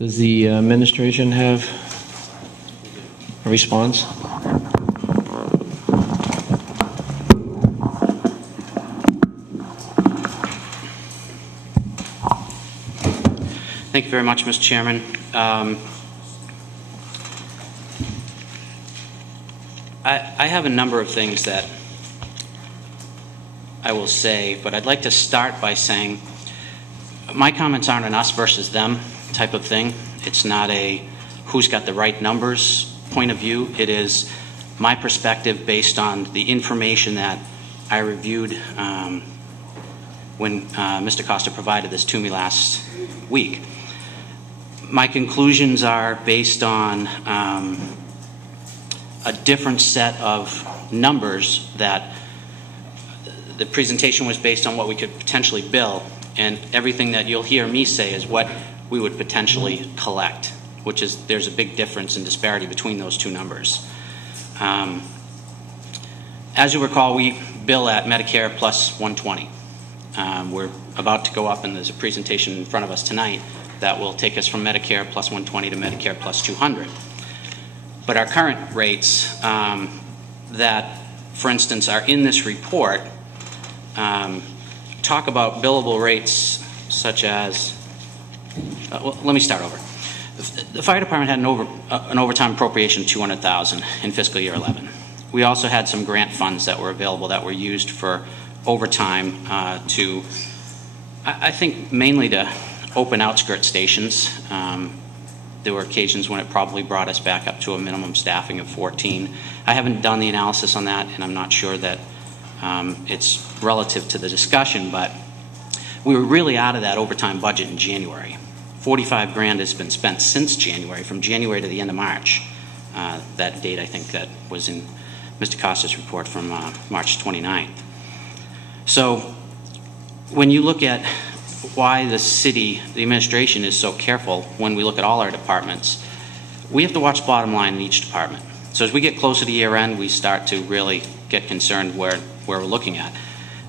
Does the administration have a response? Thank you very much, Mr. Chairman. I have a number of things that I will say, but I'd like to start by saying my comments aren't an us versus them type of thing. It's not a who's got the right numbers point of view. It is my perspective based on the information that I reviewed when Mr. Costa provided this to me last week. My conclusions are based on a different set of numbers. That the presentation was based on what we could potentially bill, and everything that you'll hear me say is what we would potentially collect, which is there's a big difference in disparity between those two numbers. As you recall, we bill at Medicare plus 120. We're about to go up, and there's a presentation in front of us tonight that will take us from Medicare plus 120 to Medicare plus 200. But our current rates that, for instance, are in this report talk about billable rates such as, well, let me start over. The fire department had an overtime appropriation of $200,000 in fiscal year 11. We also had some grant funds that were available that were used for overtime to, I think, mainly to open outskirt stations. There were occasions when it probably brought us back up to a minimum staffing of 14. I haven't done the analysis on that, and I'm not sure that it's relative to the discussion, but we were really out of that overtime budget in January. 45 grand has been spent since January, from January to the end of March. That date, I think, that was in Mr. Costa's report from March 29th. So when you look at why the city, the administration is so careful when we look at all our departments, we have to watch bottom line in each department. So as we get closer to year end, we start to really get concerned where we're looking at.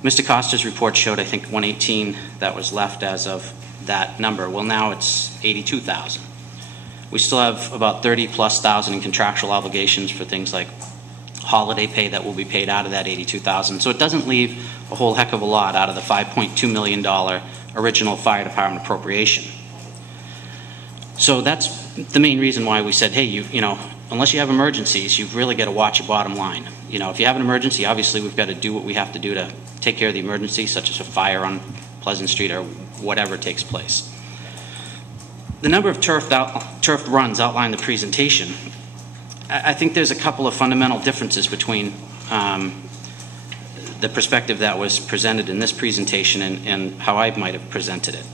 Mr. Costa's report showed, I think, 118 that was left as of that number. Well, now it's 82,000. We still have about 30,000+ in contractual obligations for things like holiday pay that will be paid out of that 82,000. So it doesn't leave a whole heck of a lot out of the $5.2 million original fire department appropriation. So that's the main reason why we said, hey, you know, unless you have emergencies, you've really got to watch your bottom line. You know, if you have an emergency, obviously we've got to do what we have to do to take care of the emergency, such as a fire on Pleasant Street or whatever takes place. The number of turfed runs outlined in the presentation. I think there's a couple of fundamental differences between the perspective that was presented in this presentation and how I might have presented it.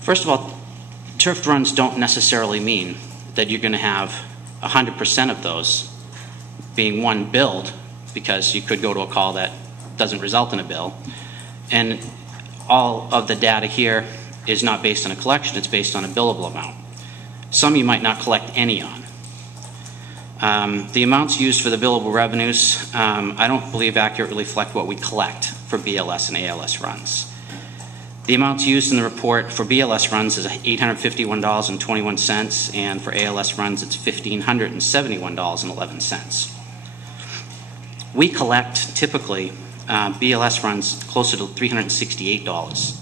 First of all, turfed runs don't necessarily mean that you're going to have 100% of those being one billed, because you could go to a call that doesn't result in a bill. And all of the data here is not based on a collection, it's based on a billable amount. Some you might not collect any on. The amounts used for the billable revenues, I don't believe accurately reflect what we collect for BLS and ALS runs. The amounts used in the report for BLS runs is $851.21, and for ALS runs it's $1,571.11. We collect typically BLS runs closer to $368,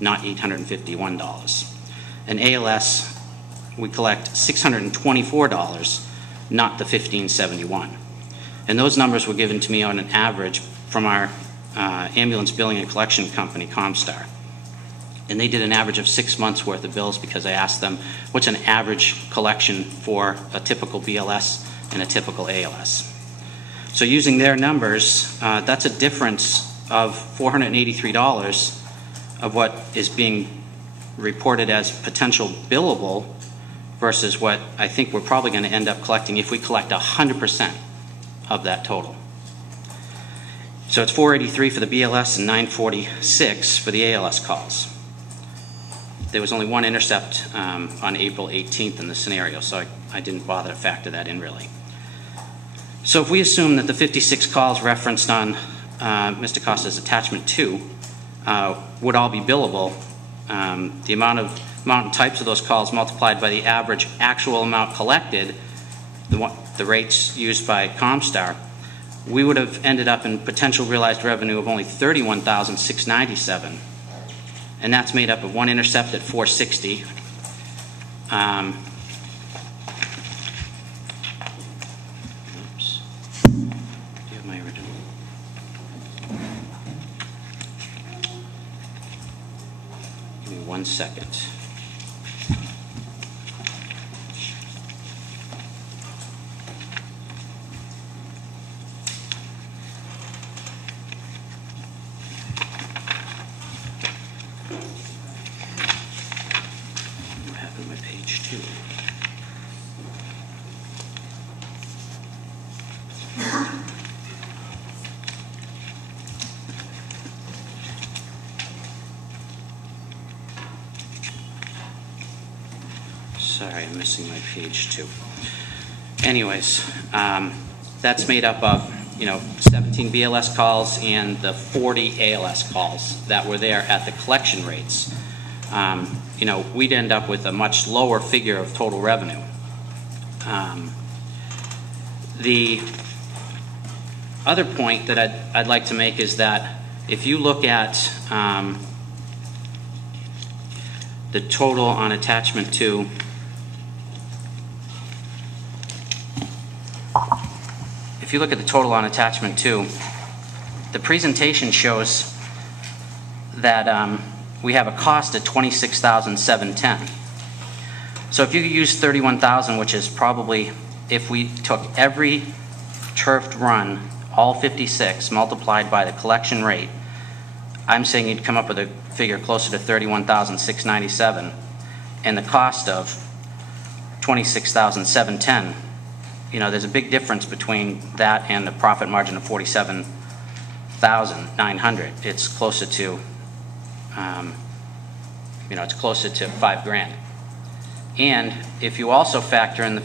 not $851. And ALS, we collect $624, not the $1,571. And those numbers were given to me on an average from our ambulance billing and collection company, Comstar. And they did an average of 6 months worth of bills, because I asked them what's an average collection for a typical BLS and a typical ALS. So using their numbers, that's a difference of $483 of what is being reported as potential billable versus what I think we're probably going to end up collecting if we collect 100% of that total. So it's $483 for the BLS and $946 for the ALS calls. There was only one intercept on April 18th in the scenario, so I didn't bother to factor that in really. So if we assume that the 56 calls referenced on Mr. Costa's attachment 2 would all be billable, the amount of amount and types of those calls multiplied by the average actual amount collected, the rates used by Comstar, we would have ended up in potential realized revenue of only $31,697, and that's made up of one intercept at $460. Oops. Do you have my original? Give me 1 second. What happened to my page 2? Sorry, I'm missing my page 2. Anyways, that's made up of 17 BLS calls and the 40 ALS calls that were there at the collection rates. We'd end up with a much lower figure of total revenue. The other point that I'd like to make is that if you look at the total on attachment 2, if you look at the total on attachment 2, the presentation shows that we have a cost of $26,710. So if you use $31,000, which is probably, if we took every turfed run, all 56, multiplied by the collection rate, I'm saying you'd come up with a figure closer to $31,697, and the cost of $26,710. There's a big difference between that and the profit margin of $47,900. It's closer to, it's closer to $5,000. And if you also factor in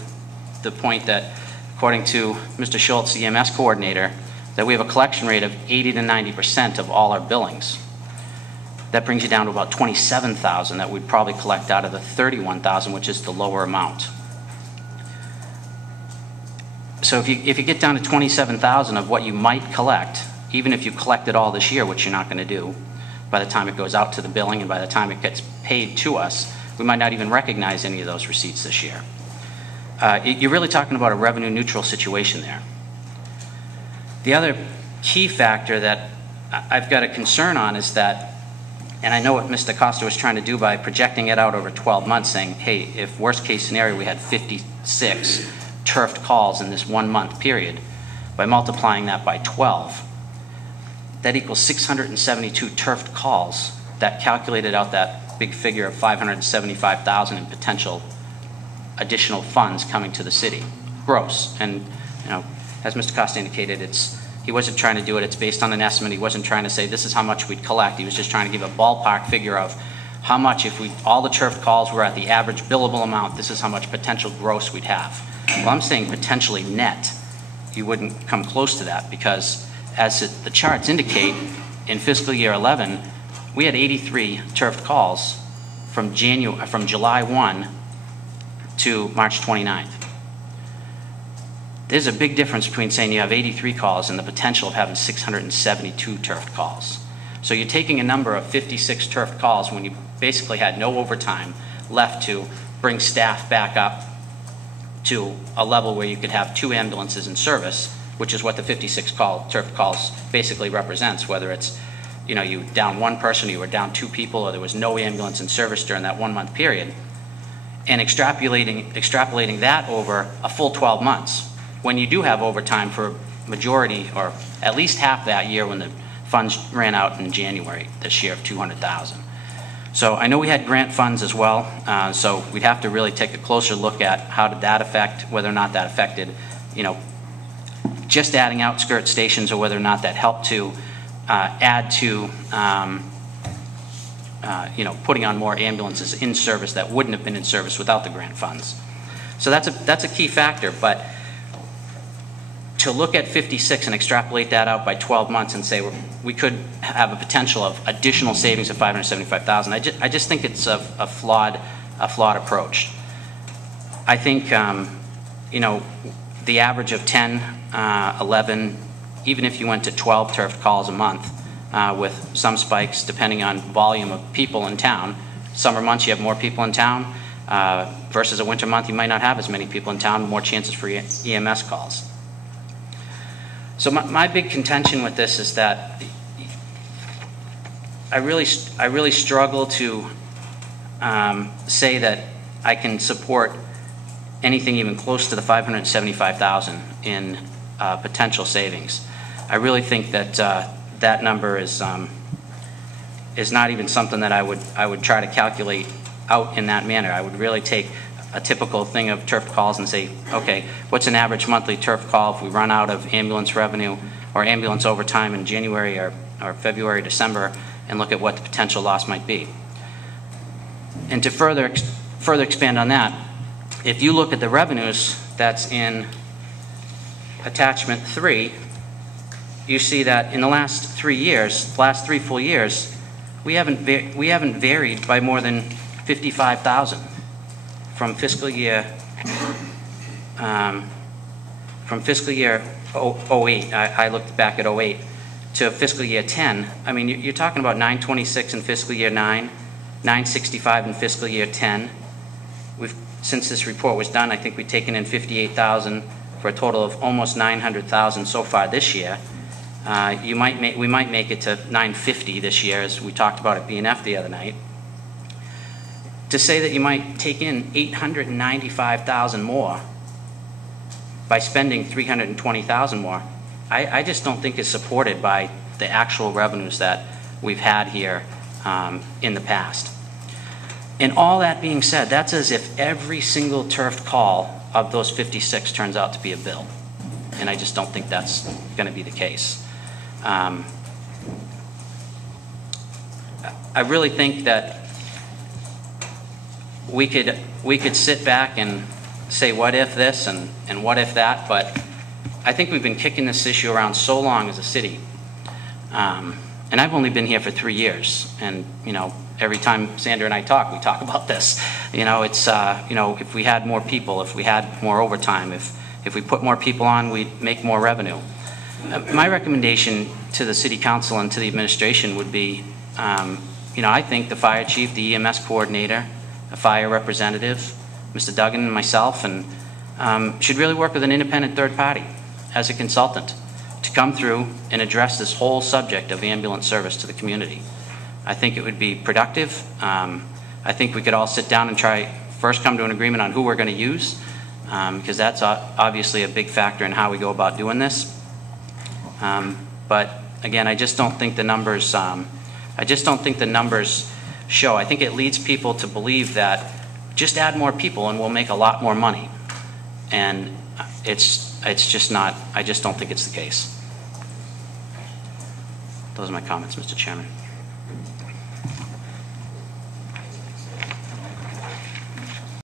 the point that, according to Mr. Schultz, the EMS coordinator, that we have a collection rate of 80 to 90% of all our billings, that brings you down to about $27,000 that we'd probably collect out of the $31,000, which is the lower amount. So if you get down to $27,000 of what you might collect, even if you collect it all this year, which you're not going to do, by the time it goes out to the billing and by the time it gets paid to us, we might not even recognize any of those receipts this year. You're really talking about a revenue neutral situation there. The other key factor that I've got a concern on is that, and I know what Mr. Costa was trying to do by projecting it out over 12 months, saying, hey, if worst case scenario we had 56 turfed calls in this 1 month period, by multiplying that by 12, that equals 672 turfed calls. That calculated out that big figure of $575,000 in potential additional funds coming to the city, gross. And as Mr. Costa indicated, he wasn't trying to do it. It's based on an estimate. He wasn't trying to say this is how much we'd collect. He was just trying to give a ballpark figure of how much, if all the turfed calls were at the average billable amount, this is how much potential gross we'd have. Well, I'm saying potentially net. You wouldn't come close to that because, as the charts indicate, in fiscal year 11, we had 83 turfed calls from July 1 to March 29th. There's a big difference between saying you have 83 calls and the potential of having 672 turfed calls. So you're taking a number of 56 turfed calls when you basically had no overtime left to bring staff back up to a level where you could have 2 ambulances in service, which is what the 56 turfed calls basically represents, whether it's you down 1 person, or you were down 2 people, or there was no ambulance in service during that 1 month period, and extrapolating that over a full 12 months, when you do have overtime for majority, or at least half that year when the funds ran out in January this year of $200,000. So I know we had grant funds as well, so we'd have to really take a closer look at how did that affect, whether or not that affected, just adding outskirt stations, or whether or not that helped to add to, putting on more ambulances in service that wouldn't have been in service without the grant funds. So that's a key factor. But to look at 56 and extrapolate that out by 12 months and say we could have a potential of additional savings of $575,000, I just think it's a flawed approach. I think the average of 10, 11, even if you went to 12 turf calls a month, with some spikes depending on volume of people in town. Summer months you have more people in town, versus a winter month you might not have as many people in town, more chances for EMS calls. So my big contention with this is that I really struggle to say that I can support anything even close to the $575,000 in potential savings. I really think that that number is not even something that I would try to calculate out in that manner. I would really take a typical thing of turf calls and say, okay, what's an average monthly turf call if we run out of ambulance revenue or ambulance overtime in January or February, December, and look at what the potential loss might be. And to further expand on that, if you look at the revenues that's in attachment 3, you see that in the last 3 full years, we haven't varied by more than $55,000 from fiscal year 08. I looked back at 08 to fiscal year 10. I mean, you're talking about 926 in fiscal year 9, 965 in fiscal year 10. Since this report was done, I think we've taken in $58,000 for a total of almost $900,000 so far this year. We might make it to $950 this year, as we talked about at B&F the other night. To say that you might take in $895,000 more by spending $320,000 more, I just don't think is supported by the actual revenues that we've had here in the past. And all that being said, that's as if every single turf call of those 56 turns out to be a bill. And I just don't think that's going to be the case. I really think that we could sit back and say what if this and what if that, but I think we've been kicking this issue around so long as a city. And I've only been here for 3 years, and every time Sandra and I talk, we talk about this. It's if we had more people, if we had more overtime, if we put more people on, we'd make more revenue. My recommendation to the City Council and to the administration would be, I think the fire chief, the EMS coordinator, a fire representative, Mr. Duggan and myself, and should really work with an independent third party as a consultant to come through and address this whole subject of ambulance service to the community. I think it would be productive. I think we could all sit down and first come to an agreement on who we're going to use, because that's obviously a big factor in how we go about doing this. But again, I just don't think the numbers. Show. I think it leads people to believe that just add more people and we'll make a lot more money, and it's just not. I just don't think it's the case. Those are my comments, Mr. Chairman.